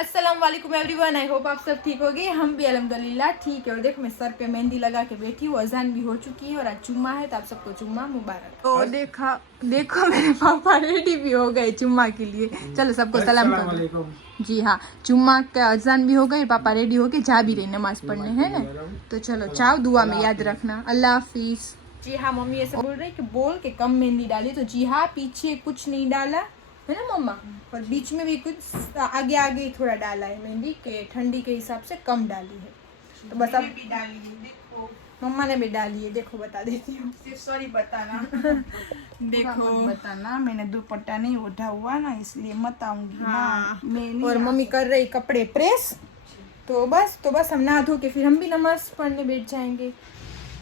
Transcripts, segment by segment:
अस्सलाम वालेकुम everyone, I hope आप सब ठीक होगे। हम भी अल्हम्दुलिल्लाह ठीक है। और देखो मैं सर पे मेहंदी लगा के बैठी हूँ, अजान भी हो चुकी है और आज जुम्मा है, तो आप सबको जुम्मा मुबारक। तो देखो मेरे पापा रेडी भी हो गए जुम्मा के लिए। चलो सबको सलाम करो। जी हाँ, जुम्मा का अजान भी हो गई, पापा रेडी हो गए, जा भी रही नमाज पढ़ने, है ना। तो चलो चाहो, दुआ में याद रखना। अल्लाह हाफिज। जी हाँ, मम्मी ऐसे बोल रही कि बोल के कम मेहंदी डाली, तो जी हाँ, पीछे कुछ नहीं डाला है ना मम्मा, और बीच में भी कुछ आगे आगे थोड़ा डाला है मेहंदी के, ठंडी के हिसाब से कम डाली है। तो बस अब भी डाली है, देखो मम्मा ने भी डाली है, देखो बता देती हूँ। सिर्फ सॉरी बताना देखो मत बताना, मैंने दुपट्टा नहीं उठा हुआ ना, इसलिए मत आऊंगी। हाँ, मैं नहीं और मम्मी कर रही कपड़े प्रेस। तो बस हम नहा धो के फिर हम भी नमाज पढ़ने बैठ जाएंगे।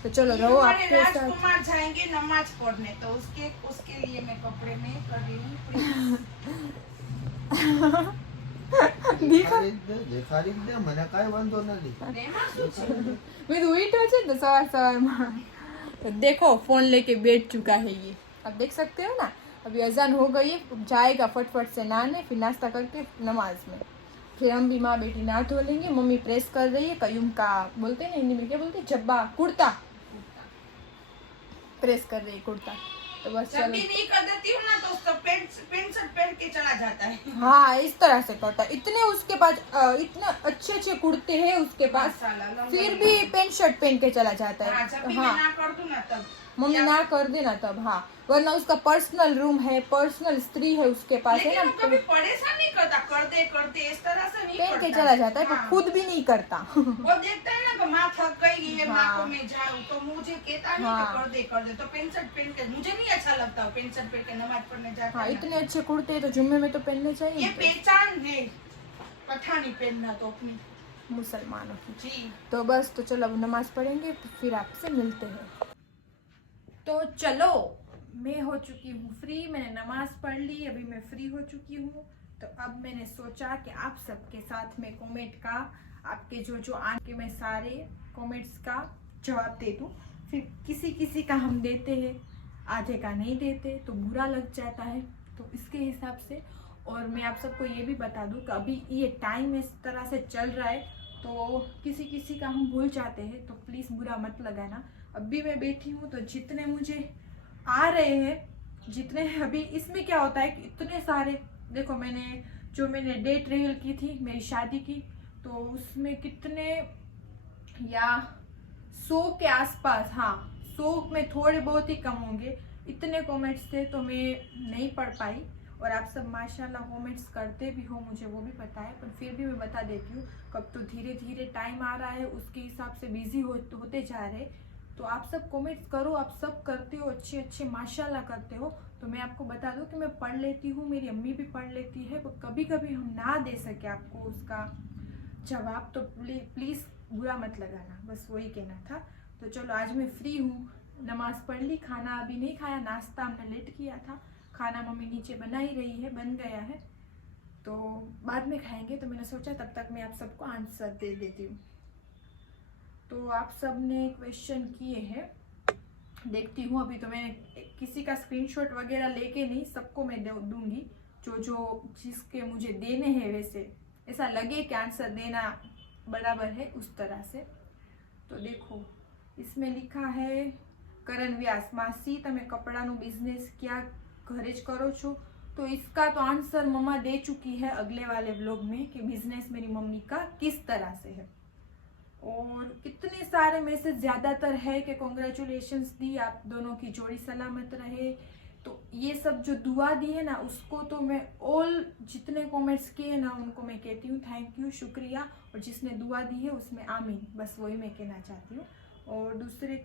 तो चलो रहो आपके साथ। राजकुमार जाएंगे नमाज पढ़ने, तो उसके लिए मैं कपड़े में कर रही हूँ। મને કાઈ વાંધો નથી। मैं तो उठो छे तो सवार में। तो देखो फोन लेके बैठ चुका है ये, अब देख सकते हो ना। अभी अजान हो गई है, जाएगा फटफट से नहाने, फिर नाश्ता करके नमाज में, फिर हम भी माँ बेटी नहा धो लेंगे। मम्मी प्रेस कर रही है कयूम का, बोलते हैं ना हिंदी में क्या बोलते हैं, जब्बा, कुर्ता प्रेस कर रही है, कुर्ता। तो बस जब भी नहीं कर देती हूँ ना, तो उसका पेंट शर्ट पहन के चला जाता है। हाँ, इस तरह से करता है। इतने उसके पास इतने अच्छे कुर्ते हैं उसके पास, फिर भी पेंट शर्ट पहन के चला जाता है। जब भी हाँ, मैं ना कर दूँ ना तब मम्मी ना कर देना तब। हाँ, वरना उसका पर्सनल रूम है, पर्सनल स्त्री है उसके पास, है लेकिन ना। वो कभी परेशान नहीं करता, करते इस तरह से नहीं पहन के करता। चला जाता है, पर हाँ। खुद भी नहीं करता। वो देखता है ना कि माँ थक गई है, माँ को हाँ। मैं जाऊँ, तो मुझे कहता नहीं हाँ। कि कर दे। तो पेंट शर्ट पहन के मुझे नहीं अच्छा लगता, पेंट शर्ट पहन के नमाज पढ़ने जाता हाँ, है ना। इतने अच्छे कुर्ते हैं तो जुम्मे में तो पहनने ये चाहिए पहचान है पठानी पहनना तो अपनी मुसलमानों की। जी। तो बस, तो चलो अब नमाज पढ़ेंगे, फिर आपसे मिलते हैं। तो चलो, मैं हो चुकी हूँ फ्री, मैंने नमाज पढ़ ली, अभी मैं फ्री हो चुकी हूँ। तो अब मैंने सोचा कि आप सबके साथ में कमेंट का, आपके जो आके मैं सारे कमेंट्स का जवाब दे दूँ। फिर किसी का हम देते हैं, आधे का नहीं देते, तो बुरा लग जाता है, तो इसके हिसाब से। और मैं आप सबको ये भी बता दूँ कि अभी ये टाइम इस तरह से चल रहा है, तो किसी का हम भूल जाते हैं, तो प्लीज़ बुरा मत लगाना। अभी मैं बैठी हूँ, तो जितने मुझे आ रहे हैं, जितने अभी इसमें क्या होता है कि इतने सारे, देखो मैंने डेट रिवील की थी मेरी शादी की, तो उसमें कितने, या 100 के आसपास, हाँ 100 में थोड़े बहुत ही कम होंगे, इतने कमेंट्स थे, तो मैं नहीं पढ़ पाई। और आप सब माशाल्लाह कमेंट्स करते भी हो, मुझे वो भी पता है, पर फिर भी मैं बता देती हूँ। कब तो धीरे धीरे टाइम आ रहा है, उसके हिसाब से बिजी होते जा रहे। तो आप सब कमेंट्स करो, आप सब करते हो, अच्छे माशाल्लाह करते हो। तो मैं आपको बता दूं कि मैं पढ़ लेती हूँ, मेरी अम्मी भी पढ़ लेती है, पर कभी कभी हम ना दे सके आपको उसका जवाब, तो प्लीज़ बुरा मत लगाना, बस वही कहना था। तो चलो, आज मैं फ्री हूँ, नमाज पढ़ ली, खाना अभी नहीं खाया, नाश्ता हमने लेट किया था, खाना मम्मी नीचे बना ही रही है, बन गया है, तो बाद में खाएंगे। तो मैंने सोचा तब तक मैं आप सबको आंसर दे देती हूँ। तो आप सब ने क्वेश्चन किए हैं, देखती हूँ। अभी तो मैंने किसी का स्क्रीनशॉट वगैरह लेके नहीं, सबको मैं दूंगी जो जिसके मुझे देने हैं, वैसे ऐसा लगे कि आंसर देना बराबर है उस तरह से। तो देखो, इसमें लिखा है करण व्यास, मासी तमे कपड़ाનો बिजनेस क्या घरे ज करो छो? तो इसका तो आंसर मम्मा दे चुकी है अगले वाले व्लॉग में कि बिजनेस मेरी मम्मी का किस तरह से है। और कितने सारे मैसेज ज़्यादातर है कि कॉन्ग्रेचुलेशंस दी, आप दोनों की जोड़ी सलामत रहे। तो ये सब जो दुआ दी है ना, उसको तो मैं ऑल जितने कमेंट्स किए ना उनको मैं कहती हूँ थैंक यू, शुक्रिया। और जिसने दुआ दी है उसमें आमीन, बस वही मैं कहना चाहती हूँ। और दूसरा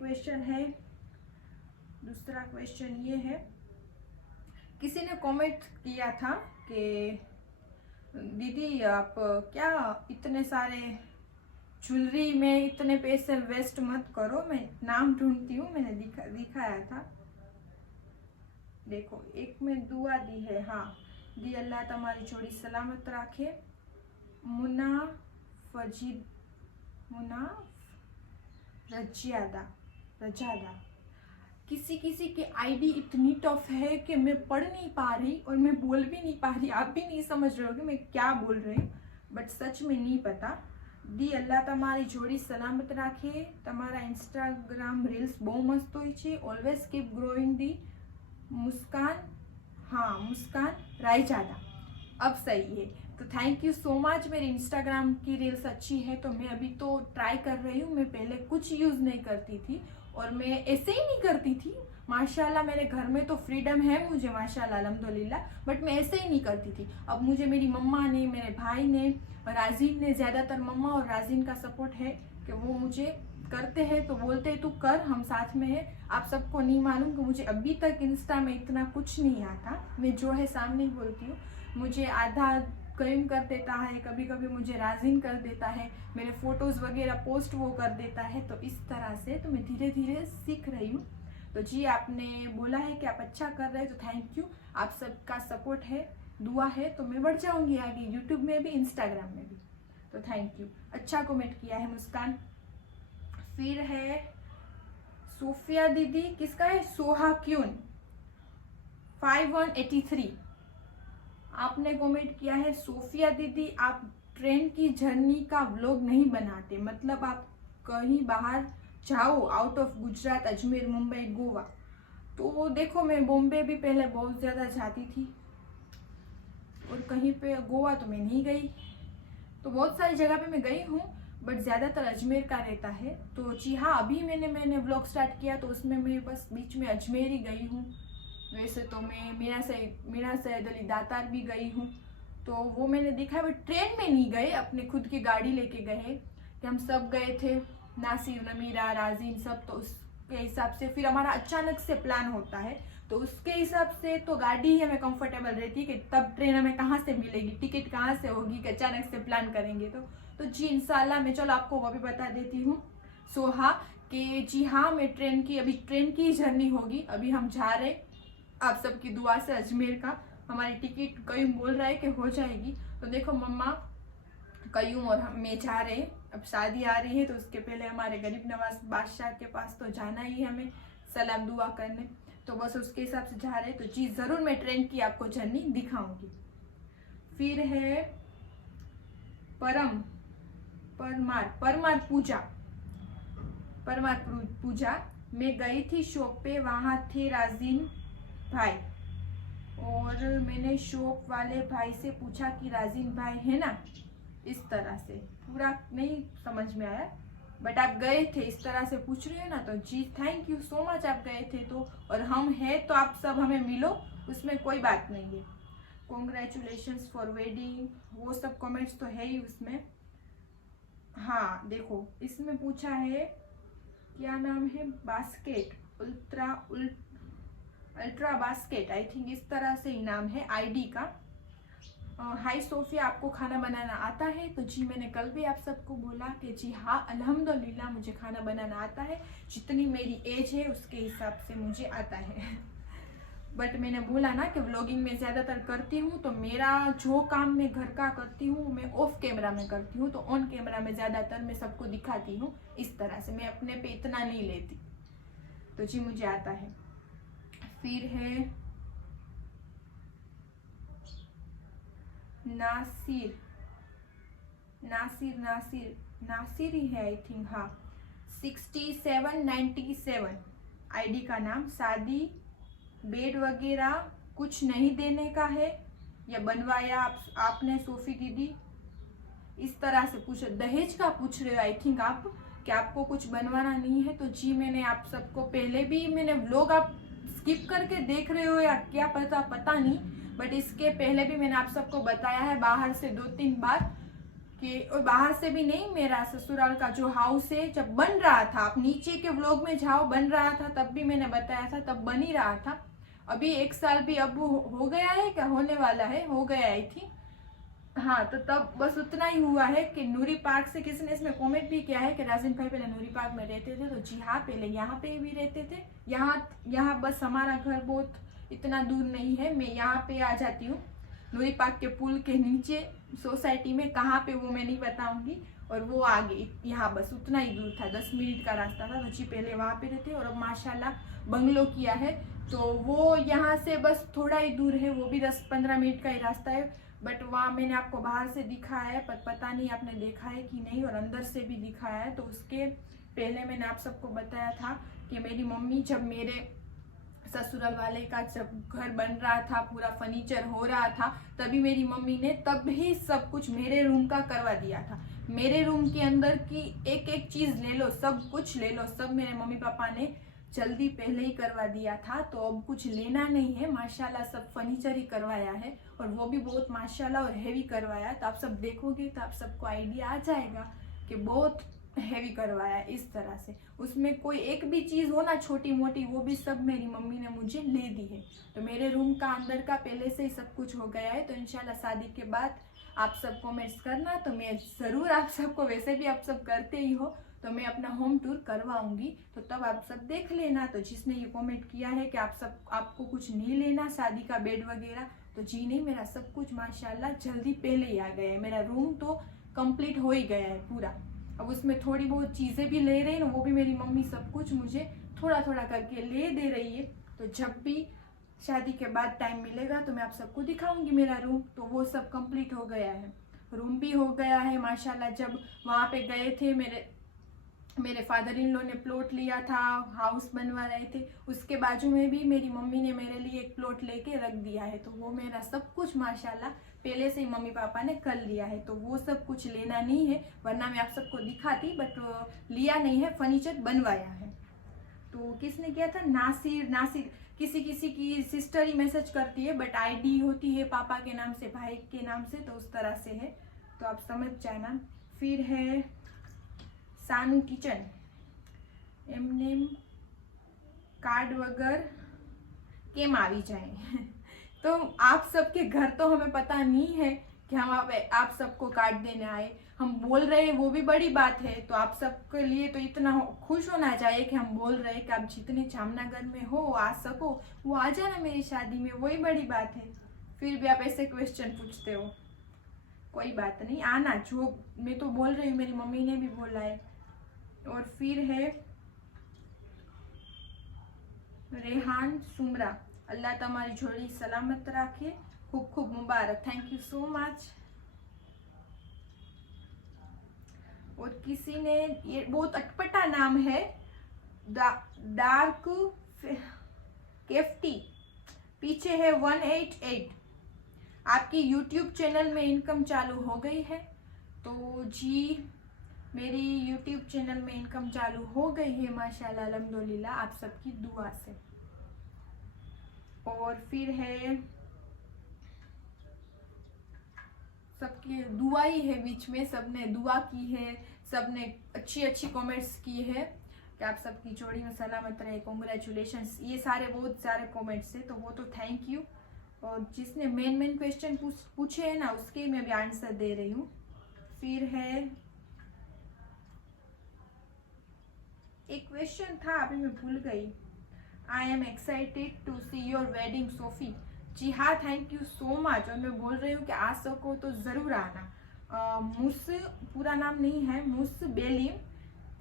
क्वेश्चन ये है, किसी ने कमेंट किया था कि दीदी आप क्या इतने सारे ज्वेलरी में इतने पैसे वेस्ट मत करो। मैं नाम ढूंढती हूँ, मैंने दिखाया था, देखो एक में दुआ दी है, हाँ दी, अल्लाह तुम्हारी जोड़ी सलामत रखे। मुना रजादा। किसी की आईडी इतनी टफ है कि मैं पढ़ नहीं पा रही और मैं बोल भी नहीं पा रही, आप भी नहीं समझ रहे हो कि मैं क्या बोल रही हूँ। बट सच में नहीं पता। दी अल्लाह तमारी जोड़ी सलामत राखे। तमारा इंस्टाग्राम रील्स बहु मस्त होय छे। ऑलवेज कीप ग्रोइंग दी। मुस्कान, हाँ मुस्कान रायजादा, अब सही है। तो थैंक यू सो मच। मेरी इंस्टाग्राम की रील्स अच्छी है तो मैं अभी तो ट्राई कर रही हूँ। मैं पहले कुछ यूज़ नहीं करती थी और मैं ऐसे ही नहीं करती थी। माशाल्लाह मेरे घर में तो फ्रीडम है मुझे, माशाल्लाह अल्हम्दुलिल्लाह, बट मैं ऐसे ही नहीं करती थी। अब मुझे मेरी मम्मा ने, मेरे भाई ने, राजीन ने, ज़्यादातर मम्मा और राजीन का सपोर्ट है कि वो मुझे करते हैं तो बोलते हैं तू कर, हम साथ में है। आप सबको नहीं मालूम कि मुझे अभी तक इंस्टा में इतना कुछ नहीं आता। मैं जो है सामने ही बोलती हूँ। मुझे आधा करीम कर देता है, कभी कभी मुझे राजीन कर देता है, मेरे फोटोज़ वगैरह पोस्ट वो कर देता है। तो इस तरह से तो मैं धीरे धीरे सीख रही हूँ। तो जी आपने बोला है कि आप अच्छा कर रहे हैं तो थैंक यू। आप सबका सपोर्ट है, दुआ है तो मैं बढ़ जाऊंगी आगे, यूट्यूब में भी इंस्टाग्राम में भी। तो थैंक यू। अच्छा कमेंट किया है मुस्कान। फिर है सोफिया दीदी, किसका है? सोहा क्यून 5183, आपने कमेंट किया है सोफिया दीदी आप ट्रेन की जर्नी का व्लॉग नहीं बनाते, मतलब आप कहीं बाहर जाओ, आउट ऑफ गुजरात, अजमेर, मुंबई, गोवा। तो देखो मैं बॉम्बे भी पहले बहुत ज़्यादा जाती थी और कहीं पे गोवा तो मैं नहीं गई। तो बहुत सारी जगह पे मैं गई हूँ बट ज़्यादातर अजमेर का रहता है। तो जी हाँ, अभी मैंने व्लॉग स्टार्ट किया तो उसमें मैं बस बीच में अजमेर ही गई हूँ। वैसे तो मैं मीरा सैयद अली दातार भी गई हूँ, तो वो मैंने देखा है, बट ट्रेन में नहीं गए, अपने खुद की गाड़ी लेके गए कि हम सब गए थे, नासिर, नमीरा, राजीन सब। तो उसके हिसाब से फिर हमारा अचानक से प्लान होता है तो उसके हिसाब से तो गाड़ी ही हमें कंफर्टेबल रहती है कि तब ट्रेन हमें कहाँ से मिलेगी, टिकट कहाँ से होगी कि अचानक से प्लान करेंगे। तो जी इंशाल्लाह मैं चलो आपको वो भी बता देती हूँ सोहा कि जी हाँ मैं अभी ट्रेन की जर्नी होगी। अभी हम जा रहे, आप सबकी दुआ से अजमेर का हमारी टिकट कयूम बोल रहा है कि हो जाएगी। तो देखो मम्मा, कयूम और मैं जा रहे हैं। अब शादी आ रही है तो उसके पहले हमारे गरीब नवाज बादशाह के पास तो जाना ही हमें सलाम दुआ करने। तो बस उसके हिसाब से जा रहे हैं। तो जी ज़रूर मैं ट्रेन की आपको जर्नी दिखाऊंगी। फिर है परमार पूजा, मैं गई थी शॉप पे, वहाँ थे राजीन भाई और मैंने शॉप वाले भाई से पूछा कि राजीन भाई है ना। इस तरह से पूरा नहीं समझ में आया बट आप गए थे, इस तरह से पूछ रहे हो ना। तो जी थैंक यू सो मच, आप गए थे तो, और हम हैं तो आप सब हमें मिलो, उसमें कोई बात नहीं है। कॉन्ग्रेचुलेशंस फॉर वेडिंग, वो सब कमेंट्स तो है ही उसमें। हाँ देखो इसमें पूछा है क्या नाम है, basket ultra basket, I think इस तरह से ही नाम है आईडी का। हाय सोफिया, आपको खाना बनाना आता है? तो जी मैंने कल भी आप सबको बोला कि जी हाँ अल्हम्दुलिल्लाह मुझे खाना बनाना आता है, जितनी मेरी एज है उसके हिसाब से मुझे आता है। बट मैंने बोला ना कि व्लॉगिंग में ज़्यादातर करती हूँ तो मेरा जो काम मैं घर का करती हूँ मैं ऑफ कैमरा में करती हूँ, तो ऑन कैमरा में ज़्यादातर मैं सबको दिखाती हूँ। इस तरह से मैं अपने पे इतना नहीं लेती। तो जी मुझे आता है। फिर है नासिर ही है आई थिंक, हाँ 6797 आईडी का नाम। शादी बेड वगैरह कुछ नहीं देने का है या बनवाया आपने सोफी दीदी? इस तरह से पूछो, दहेज का पूछ रहे हो आई थिंक आप, कि आपको कुछ बनवाना नहीं है। तो जी मैंने आप सबको पहले भी मैंने व्लॉग आप स्किप करके देख रहे हो या क्या पता नहीं, बट इसके पहले भी मैंने आप सबको बताया है बाहर से 2-3 बार कि, और बाहर से भी नहीं, मेरा ससुराल का जो हाउस है जब बन रहा था, आप नीचे के व्लॉग में जाओ, बन रहा था तब भी मैंने बताया था, तब बन ही रहा था। अभी 1 साल भी अब हो गया है क्या, होने वाला है, हो गया आई थिंक, हाँ। तो तब बस उतना ही हुआ है कि नूरी पार्क से किसी ने इसमें कमेंट भी किया है कि राजीन भाई पहले नूरी पार्क में रहते थे। तो जी हाँ पहले यहाँ पे भी रहते थे, यहाँ बस हमारा घर बहुत इतना दूर नहीं है, मैं यहाँ पे आ जाती हूँ नूरी पार्क के पुल के नीचे सोसाइटी में, कहाँ पे वो मैं नहीं बताऊंगी, और वो आगे यहाँ बस उतना ही दूर था, 10 मिनट का रास्ता था। तो जी पहले वहाँ पे रहते और अब माशाल्लाह बंगलो किया है तो वो यहाँ से बस थोड़ा ही दूर है, वो भी 10-15 मिनट का ही रास्ता है। बट वहाँ मैंने आपको बाहर से दिखाया है, पर पता नहीं आपने देखा है कि नहीं, और अंदर से भी दिखाया है। तो उसके पहले मैंने आप सबको बताया था कि मेरी मम्मी जब मेरे ससुराल वाले का जब घर बन रहा था, पूरा फर्नीचर हो रहा था, तभी मेरी मम्मी ने तब ही सब कुछ मेरे रूम का करवा दिया था। मेरे रूम के अंदर की एक एक चीज ले लो, सब कुछ ले लो, सब मेरे मम्मी पापा ने जल्दी पहले ही करवा दिया था। तो अब कुछ लेना नहीं है, माशाल्लाह सब फर्नीचर ही करवाया है, और वो भी बहुत माशाल्लाह और हेवी करवाया। तो आप सब देखोगे तो आप सबको आइडिया आ जाएगा कि बहुत हेवी करवाया इस तरह से। उसमें कोई एक भी चीज हो ना छोटी मोटी, वो भी सब मेरी मम्मी ने मुझे ले दी है। तो मेरे रूम का अंदर का पहले से ही सब कुछ हो गया है। तो इंशाल्लाह शादी के बाद आप सब कमेंट्स करना, तो मैं जरूर आप सबको, वैसे भी आप सब करते ही हो, तो मैं अपना होम टूर करवाऊंगी, तो तब आप सब देख लेना। तो जिसने ये कमेंट किया है कि आपको कुछ नहीं लेना शादी का बेड वगैरह, तो जी नहीं, मेरा सब कुछ माशाल्लाह जल्दी पहले ही आ गया है। मेरा रूम तो कंप्लीट हो ही गया है पूरा। अब उसमें थोड़ी बहुत चीजें भी ले रही है, वो भी मेरी मम्मी सब कुछ मुझे थोड़ा थोड़ा करके ले दे रही है। तो जब भी शादी के बाद टाइम मिलेगा तो मैं आप सबको दिखाऊंगी मेरा रूम। तो वो सब कंप्लीट हो गया है, रूम भी हो गया है माशाल्लाह। जब वहाँ पे गए थे, मेरे फादर इन लॉ ने प्लॉट लिया था, हाउस बनवा रहे थे, उसके बाजू में भी मेरी मम्मी ने मेरे लिए एक प्लॉट लेके रख दिया है। तो वो मेरा सब कुछ माशाल्लाह पहले से ही मम्मी पापा ने कर लिया है। तो वो सब कुछ लेना नहीं है, वरना मैं आप सबको दिखाती, बट लिया नहीं है, फर्नीचर बनवाया है। तो किसने किया था? नासिर किसी की सिस्टर ही मैसेज करती है, बट आईडी होती है पापा के नाम से, भाई के नाम से, तो उस तरह से है, तो आप समझ जाना। फिर है सानू किचन, एमने कार्ड वगैरह केम આવી जाए। तो आप सबके घर तो हमें पता नहीं है कि हम आप सबको कार्ड देने आए, हम बोल रहे हैं, वो भी बड़ी बात है। तो आप सबके लिए तो इतना खुश होना चाहिए कि हम बोल रहे हैं कि आप जितने जामनगर में हो आ सको, वो आ जाना मेरी शादी में, वही बड़ी बात है। फिर भी आप ऐसे क्वेश्चन पूछते हो, कोई बात नहीं, आना, जो मैं तो बोल रही हूँ, मेरी मम्मी ने भी बोला है। और फिर है रेहान सुमरा, अल्लाह तमारी जोड़ी सलामत रखे, खूब खूब मुबारक, थैंक यू सो मच। और किसी ने, ये बहुत अटपटा नाम है, डार्क केफ्टी, पीछे है 188, आपकी यूट्यूब चैनल में इनकम चालू हो गई है। तो जी मेरी यूट्यूब चैनल में इनकम चालू हो गई है माशाल्लाह, अल्हम्दुलिल्लाह, आप सबकी दुआ से। और फिर है, सबकी दुआ ही है बीच में, सबने दुआ की है, सबने अच्छी अच्छी कमेंट्स की है कि आप सबकी जोड़ी में सलामत रहे, कॉन्ग्रेचुलेशंस, ये सारे बहुत सारे कमेंट्स है, तो वो तो थैंक यू। और जिसने मेन क्वेश्चन पूछे है ना, उसके मैं भी आंसर दे रही हूँ। फिर है एक क्वेश्चन था, अभी मैं भूल गई। I am excited to see your wedding Sophie, जी हाँ, थैंक यू सो मच। और मैं बोल रही हूँ कि आ सको तो ज़रूर आना। मुस पूरा नाम नहीं है, मुस बेलिम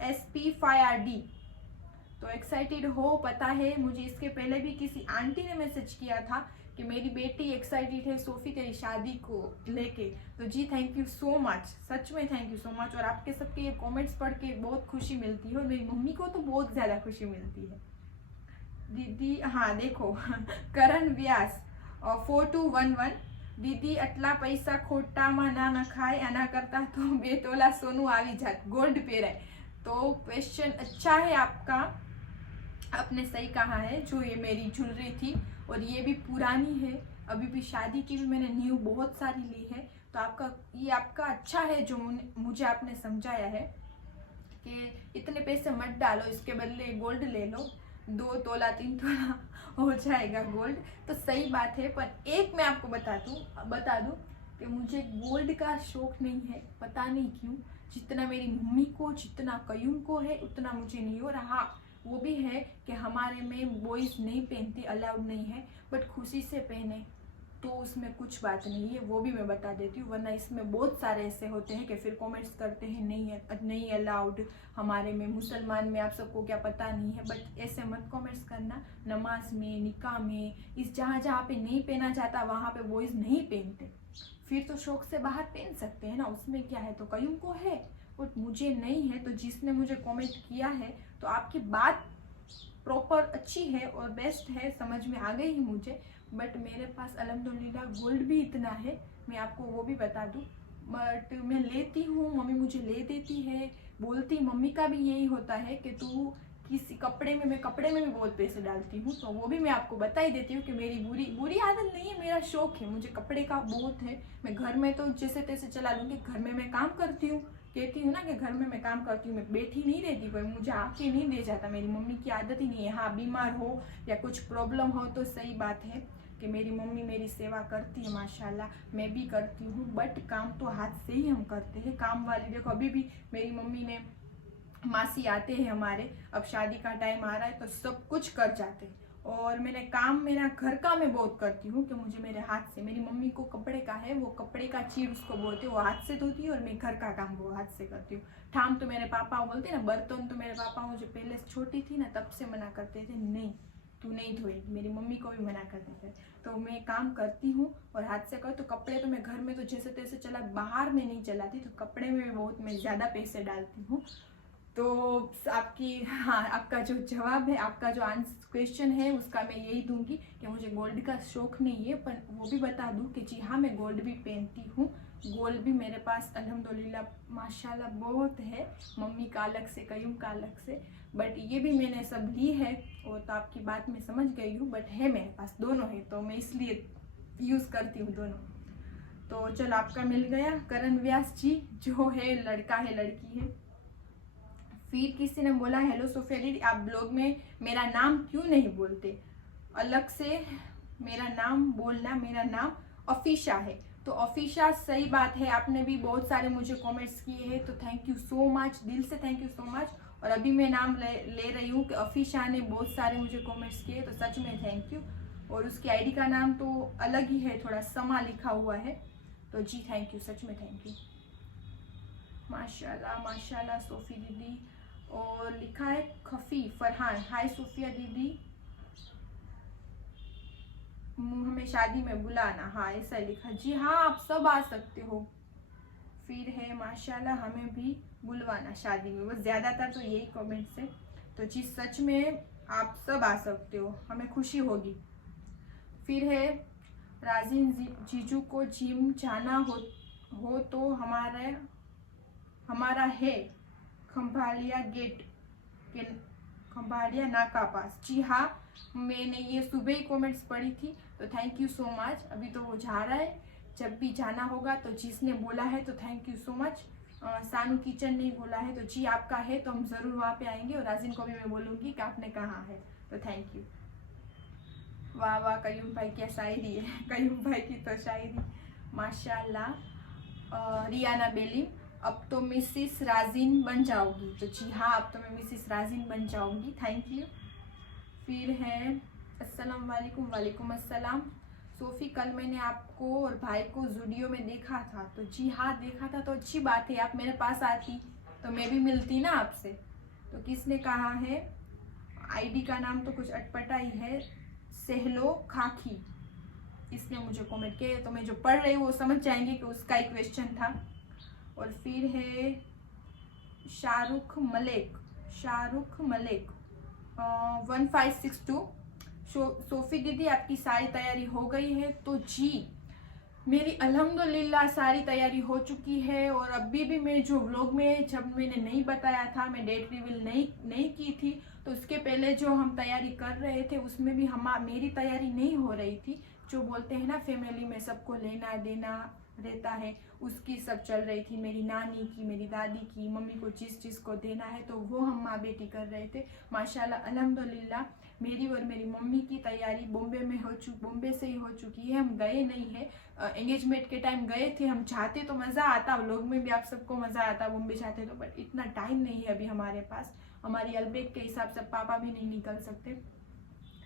SP5RD। तो एक्साइटेड हो, पता है मुझे, इसके पहले भी किसी आंटी ने मैसेज किया था कि मेरी बेटी एक्साइटेड है सोफी तेरी शादी को लेके। तो जी थैंक यू सो मच, सच में थैंक यू सो मच। और आपके सबके ये कमेंट्स पढ़ के बहुत खुशी मिलती है, और मेरी मम्मी को तो बहुत ज़्यादा खुशी मिलती है। दीदी, हाँ देखो, करण व्यास 4211, दीदी आटला पैसा खोटाમાં ના નખાય, આના કરતા તો 2 તોલા સોનું આવી જાત, गोल्ड પહેરાય। तो क्वेश्चन अच्छा है आपका, आपने सही कहा है। जो ये मेरी ज्वेलरी थी, और ये भी पुरानी है, अभी भी शादी की भी मैंने न्यू बहुत सारी ली है। तो आपका अच्छा है जो मुझे आपने समझाया है कि इतने पैसे मत डालो, इसके बदले गोल्ड ले लो, 2 तोला 3 तोला हो जाएगा गोल्ड। तो सही बात है, पर एक मैं आपको बता दूं कि मुझे गोल्ड का शौक नहीं है, पता नहीं क्यों। जितना मेरी मम्मी को, जितना कयूम को है, उतना मुझे नहीं हो रहा। वो भी है कि हमारे में बॉयज़ नहीं पहनते, अलाउड नहीं है, बट खुशी से पहने, तो उसमें कुछ बात नहीं है, वो भी मैं बता देती हूँ। वरना इसमें बहुत सारे ऐसे होते हैं कि फिर कमेंट्स करते हैं नहीं अलाउड हमारे में, मुसलमान में, आप सबको क्या पता नहीं है। बट ऐसे मत कमेंट्स करना। नमाज में, निकाह में, इस जहाँ पे नहीं पहना जाता वहाँ पे बॉयज़ नहीं पहनते, फिर तो शौक से बाहर पहन सकते हैं ना, उसमें क्या है। तो कईयों को है बट मुझे नहीं है। तो जिसने मुझे कमेंट किया है तो आपकी बात प्रॉपर अच्छी है और बेस्ट है, समझ में आ गई है मुझे। बट मेरे पास अल्हम्दुलिल्लाह गोल्ड भी इतना है, मैं आपको वो भी बता दूँ। बट मैं लेती हूँ, मम्मी मुझे ले देती है, बोलती मम्मी का भी यही होता है कि तू किसी कपड़े में, मैं कपड़े में भी बहुत पैसे डालती हूँ। तो वो भी मैं आपको बता ही देती हूँ कि मेरी बुरी आदत नहीं है, मेरा शौक है, मुझे कपड़े का बहुत है। मैं घर में तो जैसे तैसे चला लूँगी, घर में मैं काम करती हूँ, कहती हूँ ना कि घर में मैं काम करती हूँ, मैं बैठी नहीं रहती, कोई मुझे आके नहीं दे जाता। मेरी मम्मी की आदत ही नहीं है। हाँ, बीमार हो या कुछ प्रॉब्लम हो तो सही बात है कि मेरी मम्मी मेरी सेवा करती है, माशाल्लाह, मैं भी करती हूँ। बट काम तो हाथ से ही हम करते हैं। काम वाली देखो, अभी भी मेरी मम्मी ने, मासी आते हैं हमारे, अब शादी का टाइम आ रहा है तो सब कुछ कर जाते हैं। और मेरे काम, मेरा घर का मैं बहुत करती हूँ कि मुझे मेरे हाथ से, मेरी मम्मी को कपड़े का है, वो कपड़े का चीर उसको बोलते हैं, वो हाथ से धोती है, और मैं घर का काम वो हाथ से करती हूँ। ठाम तो मेरे पापा बोलते हैं ना, बर्तन तो मेरे पापा मुझे पहले छोटी थी ना तब से मना करते थे, नहीं तू नहीं धोएगी, मेरी मम्मी को भी मना करते थे। तो मैं काम करती हूँ और हाथ से कर। तो कपड़े तो मैं घर में तो जैसे तैसे चला, बाहर में नहीं चलाती, तो कपड़े में भी बहुत मैं ज़्यादा पैसे डालती हूँ। तो आपकी, हाँ, आपका जो जवाब है, आपका जो क्वेश्चन है उसका मैं यही दूंगी कि मुझे गोल्ड का शौक नहीं है। पर वो भी बता दूं कि जी हाँ, मैं गोल्ड भी पहनती हूँ। गोल्ड भी मेरे पास अल्हम्दुलिल्लाह माशाल्लाह बहुत है, मम्मी का अलग से, कयूम का अलग से। बट ये भी मैंने सब ली है, और तो आपकी बात मैं समझ गई हूँ। बट है मेरे पास, दोनों है, तो मैं इसलिए यूज़ करती हूँ दोनों। तो चलो, आपका मिल गया। करण व्यास जी जो है, लड़का है लड़की है। फिर किसी ने बोला, हेलो सोफिया दीदी, आप ब्लॉग में मेरा नाम क्यों नहीं बोलते, अलग से मेरा नाम बोलना। मेरा नाम अफीशा है। तो अफीशा, सही बात है, आपने भी बहुत सारे मुझे कमेंट्स किए हैं, तो थैंक यू सो मच, दिल से थैंक यू सो मच। और अभी मैं नाम ले रही हूँ कि अफीशा ने बहुत सारे मुझे कमेंट्स किए, तो सच में थैंक यू। और उसकी आईडी का नाम तो अलग ही है, थोड़ा समा लिखा हुआ है। तो जी थैंक यू, सच में थैंक यू। माशाल्लाह माशाल्लाह सोफी दीदी। और लिखा है खफी फरहान, हाय सोफिया दीदी, हमें शादी में बुलाना। हाँ, ऐसा लिखा। जी हाँ, आप सब आ सकते हो। फिर है माशाल्लाह, हमें भी बुलवाना शादी में। बस ज़्यादातर तो यही कमेंट्स है। तो जी सच में आप सब आ सकते हो, हमें खुशी होगी। फिर है राजिन जीजू को जिम जाना हो तो हमारा है खंभालिया गेट के, खंभालिया नाका पास। जी हाँ, मैंने ये सुबह ही कमेंट्स पढ़ी थी, तो थैंक यू सो मच। अभी तो वो जा रहा है, जब भी जाना होगा तो जिसने बोला है तो थैंक यू सो मच। सानू किचन ने बोला है, तो जी आपका है तो हम ज़रूर वहाँ पे आएंगे। और राजिन को भी मैं बोलूँगी कि आपने कहाँ है, तो थैंक यू। वाह वाह, कयूम भाई क्या शायरी है, कयूम भाई की तो शायरी माशाल्लाह। रियाना बेलिम, अब तो मिसिस राजिन बन जाओगी। तो जी हाँ, अब तो मैं मिसिस राजिन बन जाऊंगी, थैंक यू। फिर है अस्सलाम वालेकुम, वालेकुम अस्सलाम। सोफ़ी, कल मैंने आपको और भाई को ज़ूडियो में देखा था। तो जी हाँ, देखा था, तो अच्छी बात है, आप मेरे पास आती तो मैं भी मिलती ना आपसे। तो किसने कहा है, आईडी का नाम तो कुछ अटपटा ही है, सहलो खाकी, इसने मुझे कमेंट किया। तो मैं जो पढ़ रही हूँ वो समझ जाएंगे कि उसका ही क्वेश्चन था। और फिर है शाहरुख मलिक 1562। सोफ़ी दीदी, आपकी सारी तैयारी हो गई है? तो जी मेरी अल्हम्दुलिल्लाह सारी तैयारी हो चुकी है। और अभी भी मैं जो व्लॉग में, जब मैंने नहीं बताया था, मैं डेट रिवील नहीं की थी, तो उसके पहले जो हम तैयारी कर रहे थे उसमें भी मेरी तैयारी नहीं हो रही थी। जो बोलते हैं ना, फैमिली में सबको लेना देना रहता है, उसकी सब चल रही थी। मेरी नानी की, मेरी दादी की, मम्मी को जिस चीज़ को देना है, तो वो हम माँ बेटी कर रहे थे। माशाल्लाह अल्हम्दुलिल्लाह मेरी और मेरी मम्मी की तैयारी बॉम्बे से ही हो चुकी है। हम गए नहीं है, एंगेजमेंट के टाइम गए थे। हम चाहते तो मज़ा आता, व्लॉग में भी आप सबको मज़ा आता बॉम्बे जाते तो, बट इतना टाइम नहीं है अभी हमारे पास। हमारी अलबेक के हिसाब से पापा भी नहीं निकल सकते,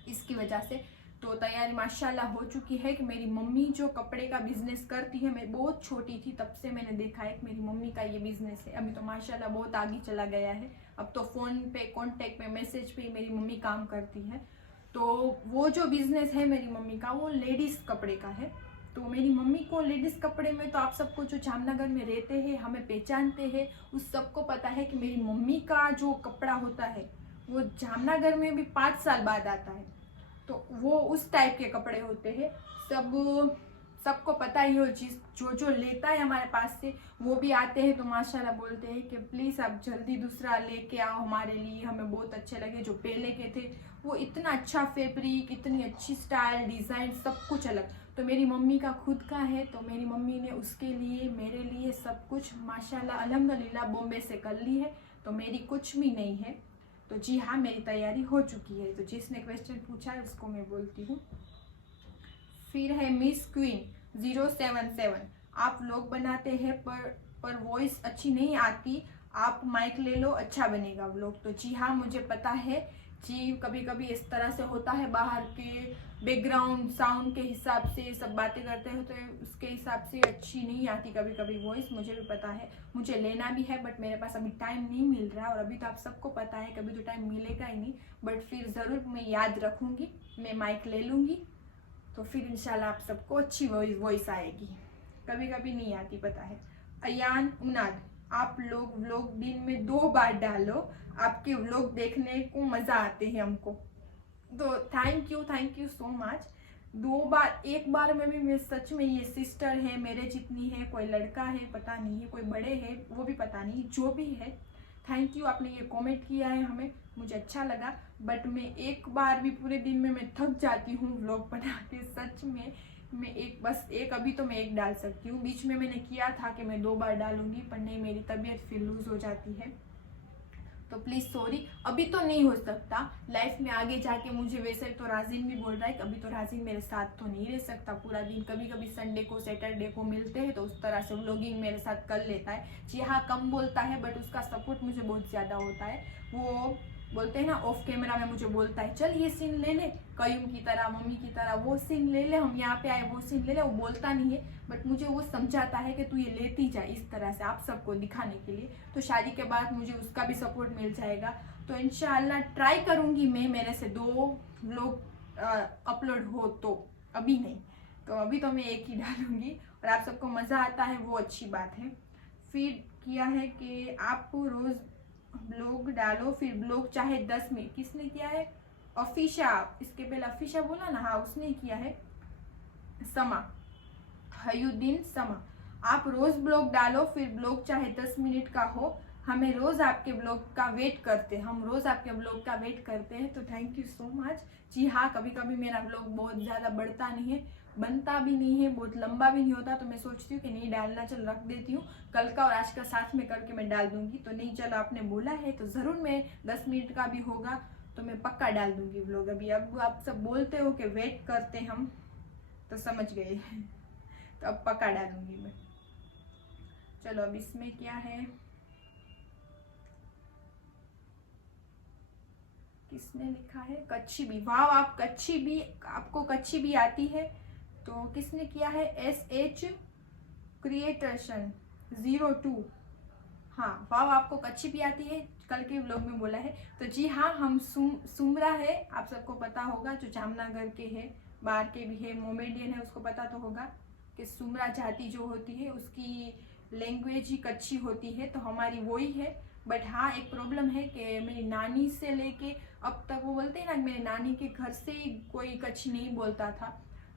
इसकी वजह से। तो तैयारी माशाल्लाह हो चुकी है कि मेरी मम्मी जो कपड़े का बिजनेस करती है, मैं बहुत छोटी थी तब से मैंने देखा है कि मेरी मम्मी का ये बिजनेस है। अभी तो माशाल्लाह बहुत आगे चला गया है। अब तो फ़ोन पे, कॉन्टेक्ट पे, मैसेज पे मेरी मम्मी काम करती है। तो वो जो बिजनेस है मेरी मम्मी का, वो लेडीज़ कपड़े का है। तो मेरी मम्मी को लेडीज़ कपड़े में, तो आप सबको जो जामनगर में रहते हैं, हमें पहचानते हैं, उस सबको पता है कि मेरी मम्मी का जो कपड़ा होता है वो जामनगर में भी 5 साल बाद आता है। तो वो उस टाइप के कपड़े होते हैं। सबको पता ही हो, जो लेता है हमारे पास से वो भी आते हैं तो माशाल्लाह बोलते हैं कि प्लीज़ आप जल्दी दूसरा लेके आओ हमारे लिए, हमें बहुत अच्छे लगे। जो पहले के थे वो इतना अच्छा फैब्रिक, इतनी अच्छी स्टाइल, डिज़ाइन, सब कुछ अलग। तो मेरी मम्मी का खुद का है, तो मेरी मम्मी ने उसके लिए, मेरे लिए सब कुछ माशाल्लाह अल्हम्दुलिल्लाह बॉम्बे से कर ली है। तो मेरी कुछ भी नहीं है। तो जी हाँ, मेरी तैयारी हो चुकी है। तो जिसने क्वेश्चन पूछा है उसको मैं बोलती हूँ। फिर है मिस क्वीन 077, आप लोग बनाते हैं पर वॉइस अच्छी नहीं आती, आप माइक ले लो, अच्छा बनेगा व्लॉग। तो जी हाँ, मुझे पता है जी, कभी कभी इस तरह से होता है, बाहर के बैकग्राउंड साउंड के हिसाब से सब बातें करते हैं, तो उसके हिसाब से अच्छी नहीं आती कभी कभी वॉइस, मुझे भी पता है। मुझे लेना भी है बट मेरे पास अभी टाइम नहीं मिल रहा, और अभी तो आप सबको पता है कभी तो टाइम मिलेगा ही नहीं। बट फिर ज़रूर मैं याद रखूँगी, मैं माइक ले लूँगी, तो फिर इंशाल्लाह आप सबको अच्छी वॉइस आएगी। कभी कभी नहीं आती, पता है। अयान उनाद, आप लोग व्लॉग दिन में 2 बार डालो, आपके व्लॉग देखने को मज़ा आते हैं हमको। तो थैंक यू सो मच। 2 बार, 1 बार में भी मैं सच में, ये सिस्टर है मेरे जितनी है, कोई लड़का है पता नहीं है, कोई बड़े है वो भी पता नहीं, जो भी है थैंक यू, आपने ये कमेंट किया है हमें, मुझे अच्छा लगा। बट मैं 1 बार भी पूरे दिन में मैं थक जाती हूँ व्लॉग बना के, सच में। मैं एक अभी तो मैं 1 डाल सकती हूँ। बीच में मैंने किया था कि मैं 2 बार डालूंगी, पर नहीं, मेरी तबीयत फिर लूज हो जाती है, तो प्लीज़ सॉरी। अभी तो नहीं हो सकता, लाइफ में आगे जाके मुझे, वैसे तो राजिन भी बोल रहा है कि अभी तो राजिन मेरे साथ तो नहीं रह सकता पूरा दिन, कभी कभी संडे को, सैटरडे को मिलते हैं तो उस तरह से व्लॉगिंग मेरे साथ कर लेता है। जी हाँ, कम बोलता है बट उसका सपोर्ट मुझे बहुत ज़्यादा होता है। वो बोलते हैं ना, ऑफ कैमरा में मुझे बोलता है चल ये सीन ले ले, कयूम की तरह, मम्मी की तरह, वो सीन ले ले, हम यहाँ पे आए, वो सीन ले ले। वो बोलता नहीं है बट मुझे वो समझाता है कि तू ये लेती जा, इस तरह से आप सबको दिखाने के लिए। तो शादी के बाद मुझे उसका भी सपोर्ट मिल जाएगा। तो इंशाल्लाह ट्राई करूँगी मैं, मेरे से 2 व्लॉग अपलोड हो, तो अभी नहीं, तो अभी तो मैं 1 ही डालूंगी, और आप सबको मज़ा आता है वो अच्छी बात है। फिर किया है कि आप रोज़ ब्लॉग डालो, फिर ब्लॉग चाहे 10 मिनट, किसने किया है? अफीशा, इसके पहले अफीशा बोला ना, हाँ उसने किया है। समा हयुद्दीन समा, आप रोज ब्लॉग डालो, फिर ब्लॉग चाहे 10 मिनट का हो, हमें रोज आपके ब्लॉग का वेट करते हैं, हम रोज आपके ब्लॉग का वेट करते हैं। तो थैंक यू सो मच। जी हाँ, कभी कभी मेरा ब्लॉग बहुत ज़्यादा बढ़ता नहीं है, बनता भी नहीं है, बहुत लंबा भी नहीं होता, तो मैं सोचती हूँ कि नहीं डालना, चल रख देती हूँ, कल का और आज का साथ में करके मैं डाल दूंगी। तो नहीं, चलो आपने बोला है तो ज़रूर, मैं 10 मिनट का भी होगा तो मैं पक्का डाल दूंगी व्लॉग। अभी अब आप सब बोलते हो कि वेट करते हम, तो समझ गए तो अब पक्का डालूंगी मैं। चलो अब इसमें क्या है, किसने लिखा है? कच्छी भी, वाह, आप कच्छी भी, आपको कच्छी भी आती है? तो किसने किया है? SH क्रिएटर्शन 02, हाँ वाह, आपको कच्छी भी आती है, कल के व्लॉग में बोला है। तो जी हाँ, हम सुमरा है, आप सबको पता होगा, जो जामनगर के है, बाहर के भी है, मोमेडियन है, उसको पता तो होगा कि सुमरा जाति जो होती है उसकी लैंग्वेज ही कच्छी होती है, तो हमारी वही है। बट हाँ, एक प्रॉब्लम है कि मेरी नानी से लेके अब तक, वो बोलते हैं ना, मेरी नानी के घर से ही कोई कच्छी नहीं बोलता था,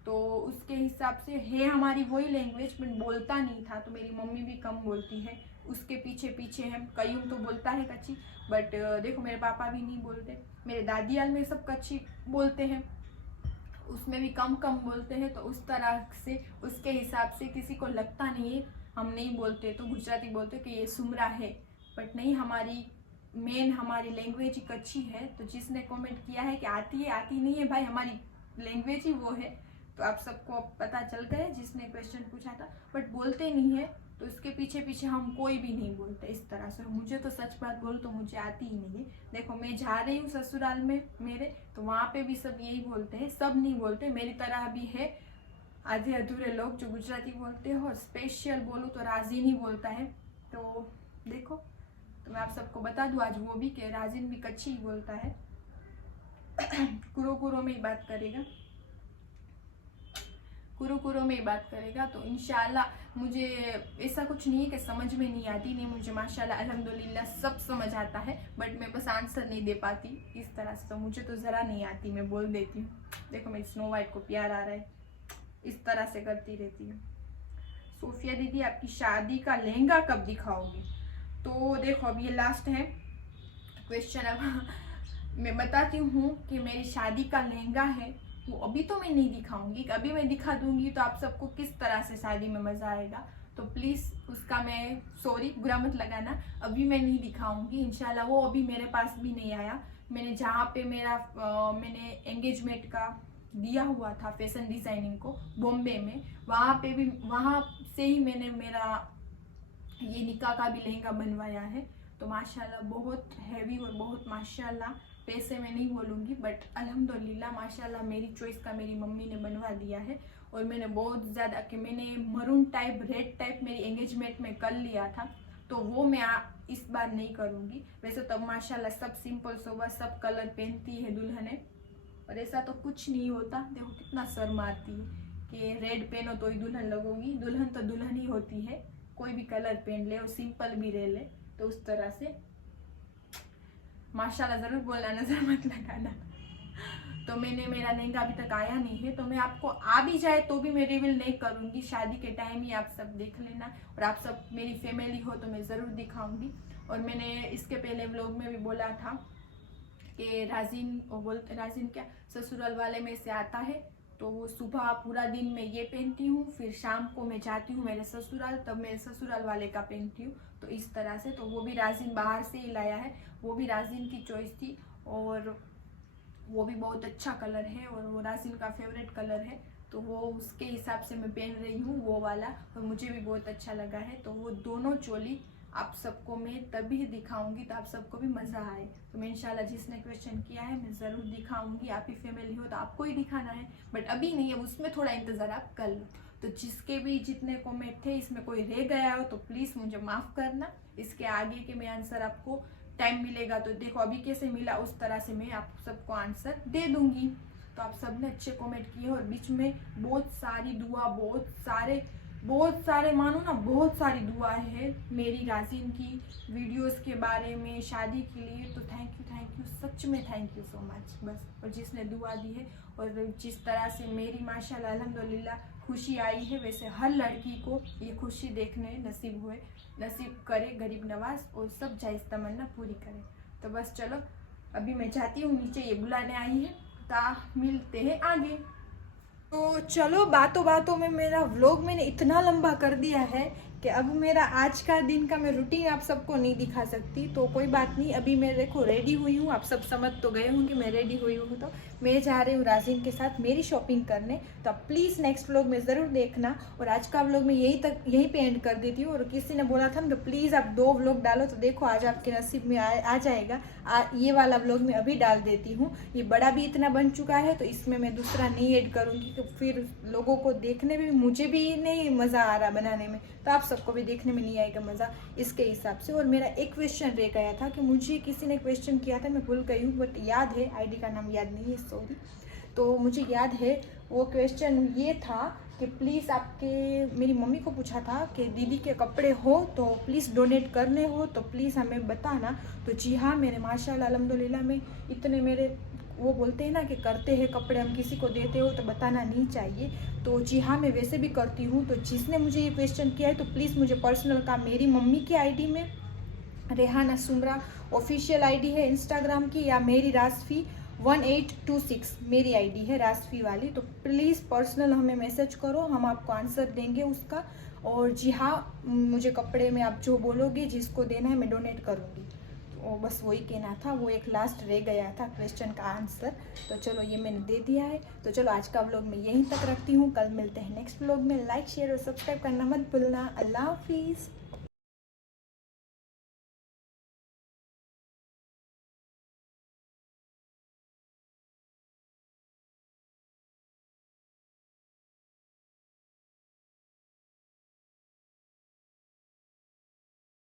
तो उसके हिसाब से है हमारी वही लैंग्वेज, बट बोलता नहीं था। तो मेरी मम्मी भी कम बोलती है, उसके पीछे पीछे है। कयूम तो बोलता है कच्छी, बट देखो मेरे पापा भी नहीं बोलते, मेरे दादियाल में सब कच्छी बोलते हैं, उसमें भी कम बोलते हैं। तो उस तरह से, उसके हिसाब से किसी को लगता नहीं है हम नहीं बोलते, तो गुजराती बोलते कि ये सुमरा है, बट नहीं, हमारी मेन हमारी लैंग्वेज ही कच्छी है। तो जिसने कमेंट किया है कि आती है, आती नहीं है भाई, हमारी लैंग्वेज ही वो है। तो आप सबको अब पता चल गया जिसने क्वेश्चन पूछा था, बट बोलते नहीं है, तो इसके पीछे पीछे हम कोई भी नहीं बोलते इस तरह से। मुझे तो सच बात बोलूँ तो मुझे आती ही नहीं है। देखो मैं जा रही हूँ ससुराल में मेरे, तो वहाँ पे भी सब यही बोलते हैं, सब नहीं बोलते, मेरी तरह भी है आधे अधूरे लोग जो गुजराती बोलते हैं, और स्पेशल बोलूँ तो राजीन ही बोलता है। तो देखो, तो मैं आप सबको बता दूँ आज वो भी कि राजीन भी कच्ची ही बोलता है, कुरो कुरो में ही बात करेगा, कुरो कुरो में ही बात करेगा। तो इंशाल्लाह मुझे ऐसा कुछ नहीं है कि समझ में नहीं आती, नहीं मुझे माशाल्लाह अल्हम्दुलिल्लाह सब समझ आता है, बट मैं बस आंसर नहीं दे पाती इस तरह से। तो मुझे तो ज़रा नहीं आती, मैं बोल देती हूँ। देखो मेरी स्नो वाइट को प्यार आ रहा है, इस तरह से करती रहती हूँ। सोफिया दीदी आपकी शादी का लहंगा कब दिखाओगी? तो देखो अब ये लास्ट है क्वेश्चन। अब मैं बताती हूँ कि मेरी शादी का लहंगा है वो अभी तो मैं नहीं दिखाऊंगी, अभी मैं दिखा दूंगी तो आप सबको किस तरह से शादी में मजा आएगा। तो प्लीज उसका मैं सॉरी, बुरा मत लगाना, अभी मैं नहीं दिखाऊंगी इंशाल्लाह। वो अभी मेरे पास भी नहीं आया। मैंने जहाँ पे मैंने एंगेजमेंट का दिया हुआ था फैशन डिजाइनिंग को बॉम्बे में, वहाँ से ही मैंने मेरा ये निकाह का भी लहंगा बनवाया है। तो माशाल्लाह बहुत हैवी और बहुत माशाल्लाह, पैसे में नहीं बोलूँगी बट अल्हम्दुलिल्लाह माशाल्लाह मेरी चॉइस का मेरी मम्मी ने बनवा दिया है। और मैंने बहुत ज़्यादा कि मैंने मरून टाइप रेड टाइप मेरी एंगेजमेंट में कर लिया था, तो वो मैं इस बार नहीं करूँगी। वैसे तो माशाल्लाह सब सिंपल सोबर सब कलर पहनती है दुल्हने, और ऐसा तो कुछ नहीं होता। देखो कितना शर्म आती है कि रेड पहनो तो ही दुल्हन लगोगी, दुल्हन तो दुल्हन ही होती है, कोई भी कलर पहन ले और सिंपल भी रह ले। तो उस तरह से माशाल्लाह ज़रूर बोलना, नजर मत लगाना। तो मैंने मेरा लहंगा अभी तक आया नहीं है, तो मैं आपको आ भी जाए तो भी मैं रिवील नहीं करूँगी, शादी के टाइम ही आप सब देख लेना। और आप सब मेरी फैमिली हो तो मैं ज़रूर दिखाऊंगी। और मैंने इसके पहले व्लॉग में भी बोला था कि राजीन क्या ससुराल वाले में से आता है, तो वो सुबह पूरा दिन मैं ये पहनती हूँ, फिर शाम को मैं जाती हूँ मेरे ससुराल, तब मैं ससुराल वाले का पहनती हूँ। तो इस तरह से, तो वो भी राजीन बाहर से ही लाया है, वो भी राजीन की चॉइस थी, और वो भी बहुत अच्छा कलर है और वो राजीन का फेवरेट कलर है। तो वो उसके हिसाब से मैं पहन रही हूँ वो वाला, और मुझे भी बहुत अच्छा लगा है। तो वो दोनों चोली आप सबको मैं तभी दिखाऊंगी तो आप सबको भी मज़ा आए। तो मैं इंशाल्लाह जिसने क्वेश्चन किया है मैं ज़रूर दिखाऊंगी। आप ही फैमिली हो तो आपको ही दिखाना है, बट अभी नहीं है, उसमें थोड़ा इंतज़ार आप कर लो। तो जिसके भी जितने कमेंट थे इसमें कोई रह गया हो तो प्लीज़ मुझे माफ़ करना। इसके आगे के मैं आंसर आपको टाइम मिलेगा तो देखो अभी कैसे मिला उस तरह से मैं आप सबको आंसर दे दूंगी। तो आप सबने अच्छे कमेंट किए और बीच में बहुत सारी दुआ, बहुत सारे मानो ना, बहुत सारी दुआ है मेरी राजीन की वीडियोस के बारे में, शादी के लिए। तो थैंक यू सच में थैंक यू सो मच बस। और जिसने दुआ दी है और जिस तरह से मेरी माशाल्लाह अल्हम्दुलिल्लाह खुशी आई है, वैसे हर लड़की को ये खुशी देखने नसीब करे गरीब नवाज, और सब जायज़ तमन्ना पूरी करे। तो बस चलो अभी मैं जाती हूँ नीचे, ये बुलाने आई है, मिलते हैं आगे। तो चलो बातों बातों में मेरा व्लॉग मैंने इतना लंबा कर दिया है कि अब मेरा आज का दिन का मैं रूटीन आप सबको नहीं दिखा सकती। तो कोई बात नहीं, अभी मैं देखो रेडी हुई हूँ, आप सब समझ तो गए होंगे मैं रेडी हुई हूँ। तो मैं जा रही हूँ राजीन के साथ मेरी शॉपिंग करने। तो प्लीज़ नेक्स्ट व्लॉग में ज़रूर देखना। और आज का व्लॉग मैं यहीं पे एंड कर देती हूँ। और किसी ने बोला था ना तो प्लीज़ आप 2 व्लॉग डालो, तो देखो आज आपके नसीब में आ जाएगा। ये वाला व्लॉग मैं अभी डाल देती हूँ, ये बड़ा भी इतना बन चुका है तो इसमें मैं दूसरा नहीं ऐड करूँगी, तो फिर लोगों को देखने में मुझे भी नहीं मज़ा आ रहा बनाने में, तो आप सबको भी देखने में नहीं आएगा मज़ा इसके हिसाब से। और मेरा एक क्वेश्चन रह गया था कि मुझे किसी ने क्वेश्चन किया था, मैं भूल गई हूँ बट याद है, आईडी का नाम याद नहीं है सॉरी। तो मुझे याद है वो क्वेश्चन ये था कि प्लीज़ मेरी मम्मी को पूछा था कि दीदी के कपड़े हो तो प्लीज़ डोनेट करने हो तो प्लीज़ हमें बताना। तो जी हाँ, मेरे माशाल्लाह अल्हम्दुलिल्लाह में इतने मेरे वो बोलते हैं ना कि करते हैं कपड़े, हम किसी को देते हो तो बताना नहीं चाहिए। तो जी हाँ, मैं वैसे भी करती हूँ। तो जिसने मुझे ये क्वेश्चन किया है तो प्लीज़ मुझे पर्सनल का मेरी मम्मी की आईडी में रेहाना सुमरा ऑफिशियल आईडी है इंस्टाग्राम की, या मेरी राजफी 1826 मेरी आईडी है राजफी वाली। तो प्लीज़ पर्सनल हमें मैसेज करो, हम आपको आंसर देंगे उसका। और जी हाँ, मुझे कपड़े में आप जो बोलोगे जिसको देना है मैं डोनेट करूँगी। वो बस वही कहना था, वो एक लास्ट रह गया था क्वेश्चन का आंसर। तो चलो ये मैंने दे दिया है। तो चलो आज का व्लॉग मैं यहीं तक रखती हूँ, कल मिलते हैं नेक्स्ट व्लॉग में। लाइक शेयर और सब्सक्राइब करना मत भूलना। अल्लाह हाफिज़।